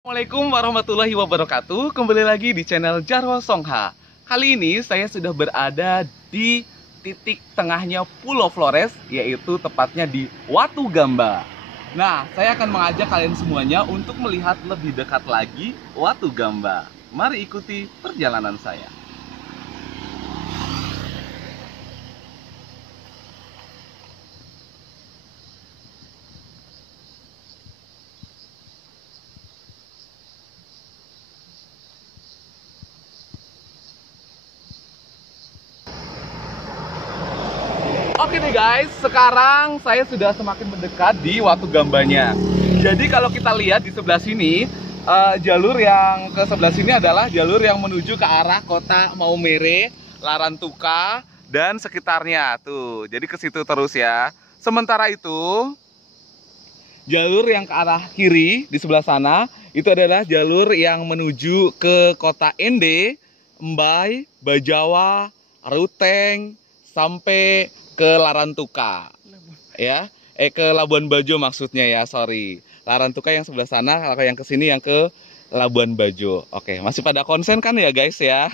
Assalamualaikum warahmatullahi wabarakatuh. Kembali lagi di channel Jarwo Songha. Kali ini saya sudah berada di titik tengahnya Pulau Flores, yaitu tepatnya di Watu Gamba. Nah, saya akan mengajak kalian semuanya untuk melihat lebih dekat lagi Watu Gamba. Mari ikuti perjalanan saya. Oke nih guys, sekarang saya sudah semakin mendekat di Watu Gambanya. Jadi kalau kita lihat di sebelah sini, jalur yang ke sebelah sini adalah jalur yang menuju ke arah kota Maumere, Larantuka, dan sekitarnya. Tuh, jadi ke situ terus ya. Sementara itu, jalur yang ke arah kiri di sebelah sana, itu adalah jalur yang menuju ke kota Ende, Mbai, Bajawa, Ruteng, sampai ke Larantuka ya, ke Labuan Bajo maksudnya ya, sorry. Larantuka yang sebelah sana, kalau yang kesini yang ke Labuan Bajo. Oke, masih pada konsen kan ya guys ya.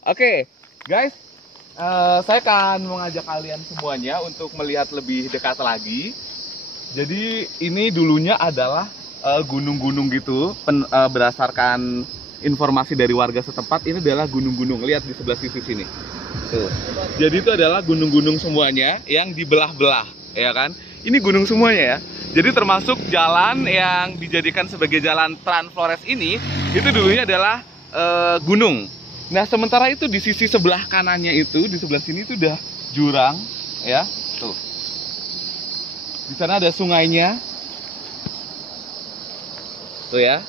Oke guys, saya akan mengajak kalian semuanya untuk melihat lebih dekat lagi. Jadi ini dulunya adalah gunung-gunung gitu, berdasarkan informasi dari warga setempat, ini adalah gunung-gunung. Lihat di sebelah sisi sini. Tuh. Jadi itu adalah gunung-gunung semuanya yang dibelah-belah, ya kan? Ini gunung semuanya ya. Jadi termasuk jalan yang dijadikan sebagai jalan Trans Flores ini, itu dulunya adalah gunung. Nah, sementara itu di sisi sebelah kanannya itu, di sebelah sini itu udah jurang, ya. Tuh. Di sana ada sungainya. Tuh ya.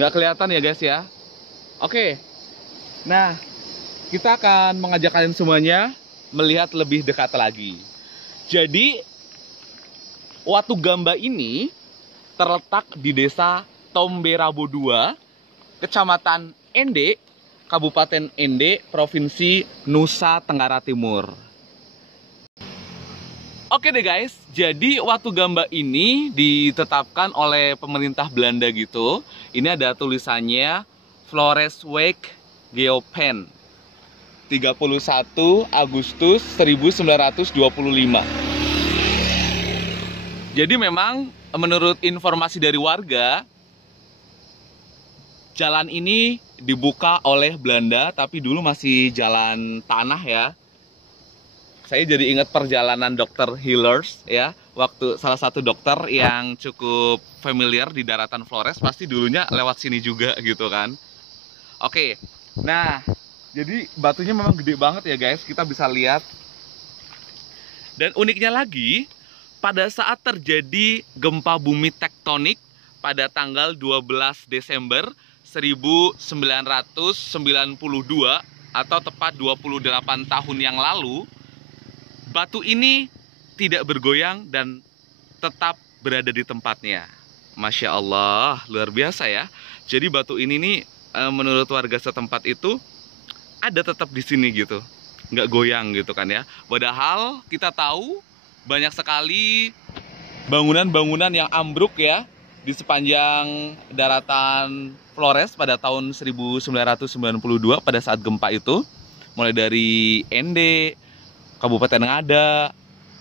Nggak kelihatan ya guys ya. Oke. Nah, kita akan mengajak kalian semuanya melihat lebih dekat lagi. Jadi, Watu Gamba ini terletak di desa Tomberabo 2, Kecamatan Ende, Kabupaten Ende, Provinsi Nusa Tenggara Timur. Oke deh guys, jadi Watu Gamba ini ditetapkan oleh pemerintah Belanda gitu. Ini ada tulisannya Floresweg Geopen 31 Agustus 1925. Jadi memang menurut informasi dari warga, jalan ini dibuka oleh Belanda, tapi dulu masih jalan tanah ya. Saya jadi ingat perjalanan Dr. Hillers ya, waktu salah satu dokter yang cukup familiar di daratan Flores, pasti dulunya lewat sini juga gitu kan. Oke, nah jadi batunya memang gede banget ya guys, kita bisa lihat. Dan uniknya lagi, pada saat terjadi gempa bumi tektonik pada tanggal 12 Desember 1992 atau tepat 28 tahun yang lalu, batu ini tidak bergoyang dan tetap berada di tempatnya. Masya Allah, luar biasa ya. Jadi batu ini nih, menurut warga setempat itu ada tetap di sini gitu, nggak goyang gitu kan ya. Padahal kita tahu banyak sekali bangunan-bangunan yang ambruk ya di sepanjang daratan Flores pada tahun 1992 pada saat gempa itu. Mulai dari Ende, Kabupaten Ngada,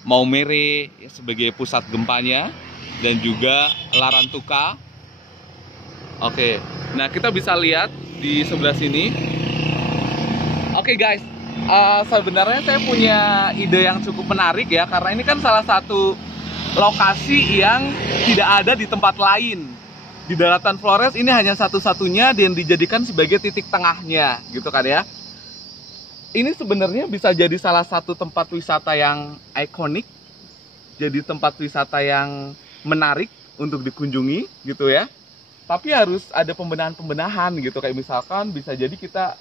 Maumere ya, sebagai pusat gempanya, dan juga Larantuka. Oke, nah kita bisa lihat di sebelah sini. Oke guys, sebenarnya saya punya ide yang cukup menarik ya, karena ini kan salah satu lokasi yang tidak ada di tempat lain. Di daratan Flores ini hanya satu-satunya dan dijadikan sebagai titik tengahnya gitu kan ya. Ini sebenarnya bisa jadi salah satu tempat wisata yang ikonik, jadi tempat wisata yang menarik untuk dikunjungi gitu ya. Tapi harus ada pembenahan-pembenahan gitu, kayak misalkan bisa jadi kita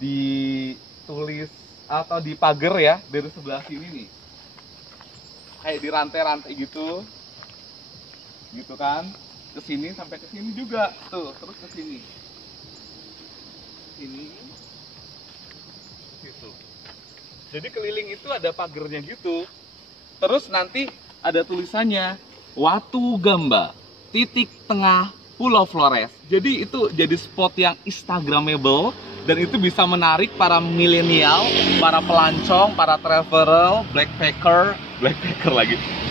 ditulis atau dipagar ya dari sebelah sini nih, kayak di rantai-rantai gitu kan, ke sini sampai ke sini juga tuh, terus ke sini, situ. Jadi keliling itu ada pagernya gitu. Terus nanti ada tulisannya Watu Gamba, titik tengah Pulau Flores. Jadi itu jadi spot yang instagramable dan itu bisa menarik para milenial, para pelancong, para traveler,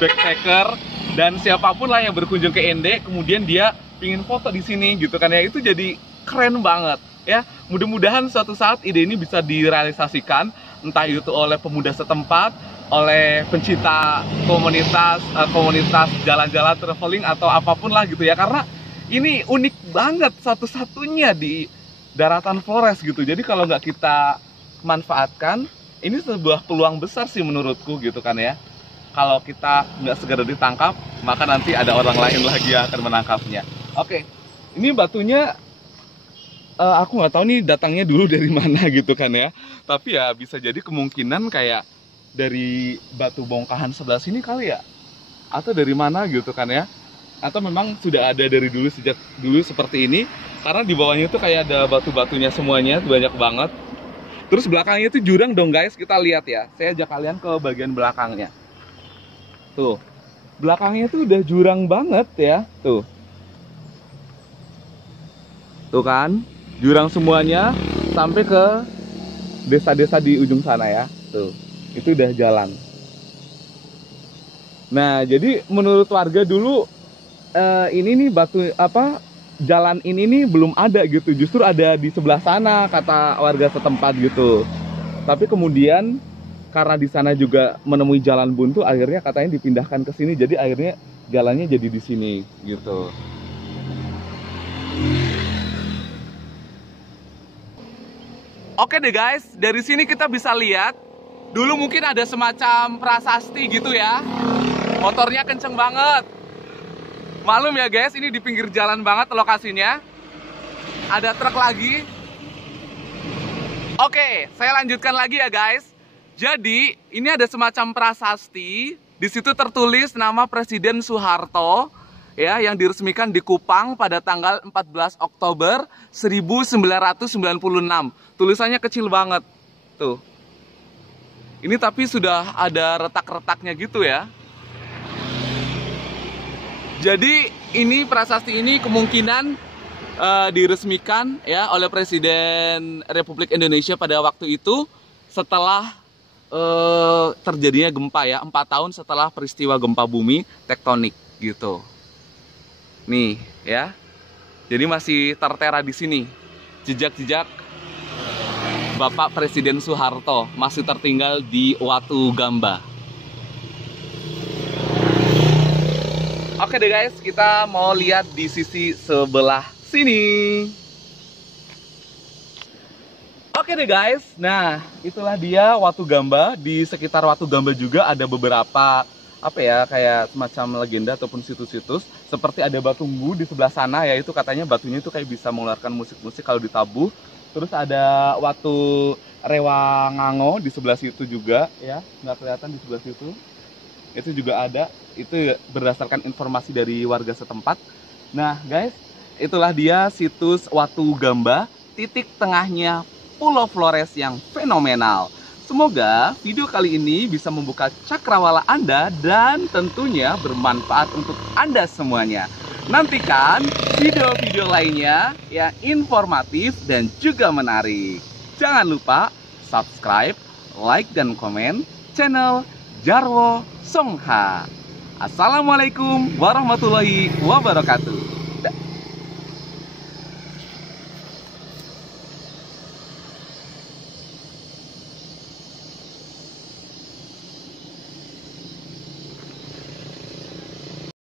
backpacker dan siapapun lah yang berkunjung ke Ende, kemudian dia pingin foto di sini gitu kan ya. Itu jadi keren banget ya. Mudah-mudahan suatu saat ide ini bisa direalisasikan, entah itu oleh pemuda setempat, oleh pencinta komunitas jalan-jalan traveling atau apapun lah gitu ya, karena ini unik banget, satu-satunya di daratan Flores gitu. Jadi kalau nggak kita manfaatkan, ini sebuah peluang besar sih menurutku gitu kan ya. Kalau kita nggak segera ditangkap, maka nanti ada orang lain lagi yang akan menangkapnya. Oke, ini batunya aku nggak tahu nih datangnya dulu dari mana gitu kan ya. Tapi ya bisa jadi kemungkinan kayak dari batu bongkahan sebelah sini kali ya, atau dari mana gitu kan ya. Atau memang sudah ada dari dulu, sejak dulu seperti ini, karena di bawahnya itu kayak ada batu-batunya semuanya, banyak banget. Terus belakangnya itu jurang dong guys, kita lihat ya. Saya ajak kalian ke bagian belakangnya. Tuh, belakangnya itu udah jurang banget ya, tuh. Tuh kan, jurang semuanya sampai ke desa-desa di ujung sana ya. Tuh, itu udah jalan. Nah, jadi menurut warga dulu ini nih jalan ini nih belum ada gitu, justru ada di sebelah sana kata warga setempat gitu. Tapi kemudian karena di sana juga menemui jalan buntu, akhirnya katanya dipindahkan ke sini, jadi akhirnya jalannya jadi di sini gitu. Oke deh guys, dari sini kita bisa lihat dulu mungkin ada semacam prasasti gitu ya. Motornya kenceng banget. Malum ya guys, ini di pinggir jalan banget lokasinya. Ada truk lagi. Oke, saya lanjutkan lagi ya guys. Jadi, ini ada semacam prasasti. Di situ tertulis nama Presiden Soeharto ya, yang diresmikan di Kupang pada tanggal 14 Oktober 1996. Tulisannya kecil banget. Tuh. Ini tapi sudah ada retak-retaknya gitu ya. Jadi ini prasasti ini kemungkinan diresmikan ya oleh Presiden Republik Indonesia pada waktu itu setelah terjadinya gempa ya, 4 tahun setelah peristiwa gempa bumi tektonik gitu. Nih ya, jadi masih tertera di sini jejak-jejak Bapak Presiden Soeharto masih tertinggal di Watu Gamba. Oke deh guys, kita mau lihat di sisi sebelah sini. Oke deh guys, nah itulah dia Watu Gamba. Di sekitar Watu Gamba juga ada beberapa kayak semacam legenda ataupun situs-situs. Seperti ada batu Mbu di sebelah sana ya, itu katanya batunya itu kayak bisa mengeluarkan musik-musik kalau ditabuh. Terus ada Watu Rewangango di sebelah situ juga ya, nggak kelihatan di sebelah situ. Itu juga ada, itu berdasarkan informasi dari warga setempat. Nah guys, itulah dia situs Watu Gamba, titik tengahnya Pulau Flores yang fenomenal. Semoga video kali ini bisa membuka cakrawala Anda dan tentunya bermanfaat untuk Anda semuanya. Nantikan video-video lainnya yang informatif dan juga menarik. Jangan lupa subscribe, like, dan komen channel Jarwo Songha. Assalamualaikum warahmatullahi wabarakatuh.